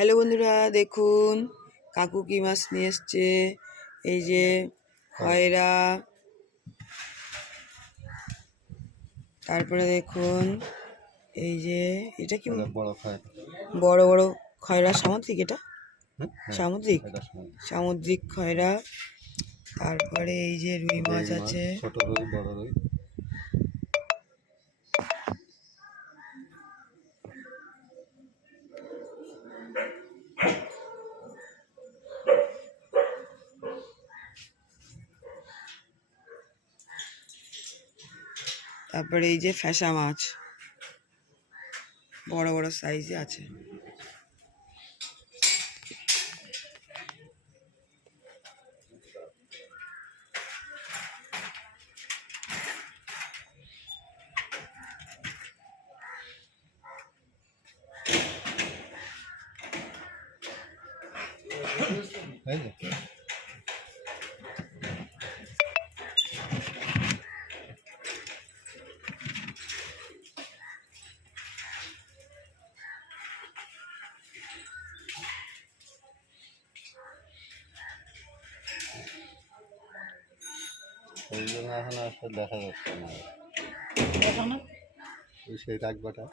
Hello বন্ধুরা, দেখুন কাকু কি মাছ নিয়ে এসছে। এই যে খয়রা, তারপরে দেখুন এই যে এটা কি বড় বড় খয়রা, সামুদ্রিক, এটা সামুদ্রিক সামুদ্রিক খয়রা। তারপরে এই যে রুই মাছ আছে, ছোট রুই, বড় রুই। তারপরে এই যে ফ্যাসা মাছ বড় বড় সাইজে আছে। ওই জন্য এখন আসলে দেখা যাচ্ছে না। সেই রাগ বাটা,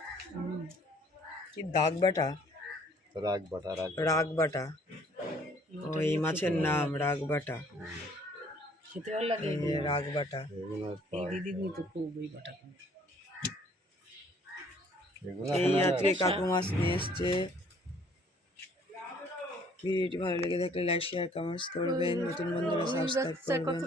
কি দাগ বাটা, রাগ বাটা, রাগ বাটা, ওই মাছের নাম রাগ বাটা। খেতে ভালো লাগে রাগ বাটা। দিদি তো খুব ওই বাটা। এই আজকে কাকু মাছ নিয়ে এসছে। ভিডিওটি ভালো লেগে থাকলে লাইক, শেয়ার, কমেন্টস করবেন। নতুন বন্ধুরা সাবস্ক্রাইব করবেন।